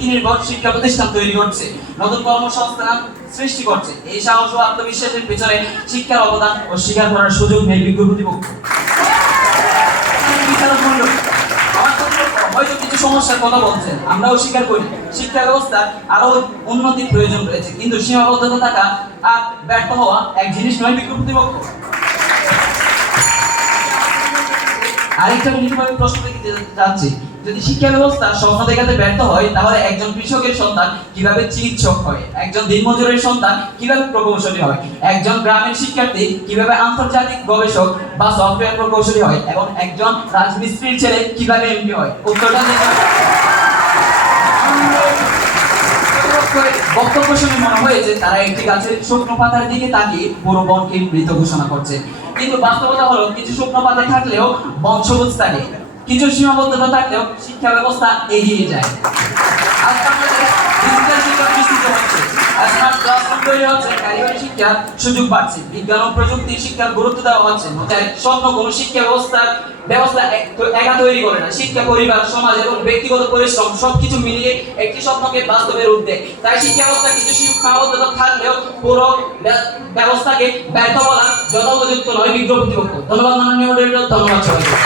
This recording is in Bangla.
ঝুঁকি নির্ভর শিক্ষা প্রতিষ্ঠান তৈরি করছে, নতুন কর্মসংস্থান সৃষ্টি করছে। এই সাহস ও আত্মবিশ্বাসের পেছনে শিক্ষার অবদান ও স্বীকার করার সুযোগ নেই বিজ্ঞ প্রতিপক্ষ। হয়তো কিছু সমস্যার কথা বলছেন, আমরাও স্বীকার করি শিক্ষা ব্যবস্থার আরো উন্নতির প্রয়োজন রয়েছে, কিন্তু সীমাবদ্ধতা থাকা আর ব্যর্থ হওয়া এক জিনিস নয় বিজ্ঞ প্রতিপক্ষ। আরেকটা নির্ভর প্রশ্ন থেকে যাচ্ছি, যদি শিক্ষা ব্যবস্থা স্বপ্ন দেখাতে ব্যর্থ হয়, তাহলে একজন কৃষকের সন্তান কিভাবে চিকিৎসক হয়, একজন দিনমজুরের সন্তান কিভাবে প্রকৌশলী হয়, একজন গ্রামের শিক্ষার্থী কিভাবে আন্তর্জাতিক গবেষক বা সফটওয়্যার প্রকৌশলী হয়, এবং একজন রাজমিস্ত্রির ছেলে কিভাবে এমপি হয়? উত্তরটা বক্তব্য শুনে মনে হয়েছে তারা একটি গাছের শুকনো পাতার দিকে তাকিয়ে পুরো বনকে মৃত ঘোষণা করছে, কিন্তু বাস্তবতা হলো কিছু শুকনো পাতা থাকলেও বন সবুজ থাকে, কিছু সীমাবদ্ধতা থাকলেও শিক্ষা ব্যবস্থা এগিয়ে যায়। আজ বাংলাদেশে ডিজিটাল শিক্ষা বিস্তৃত হচ্ছে, স্মার্ট ক্লাসরুম তৈরি হচ্ছে, কারিগরি শিক্ষার সুযোগ বাড়ছে, বিজ্ঞান ও প্রযুক্তি শিক্ষার গুরুত্ব দেওয়া হচ্ছে। স্বপ্ন কোনো শিক্ষা ব্যবস্থা একা তৈরি করে না, শিক্ষা, পরিবার, সমাজ এবং ব্যক্তিগত পরিশ্রম সবকিছু মিলিয়ে একটি স্বপ্নকে বাস্তবে রূপ দেয়। তাই শিক্ষা ব্যবস্থা কিছু সীমাবদ্ধতা থাকলেও পুরো ব্যবস্থাকে ব্যর্থ বলা যথোপযুক্ত নয় বিজ্ঞ প্রতিপক্ষ। ধন্যবাদ মাননীয় মডারেটর, ধন্যবাদ সবাইকে।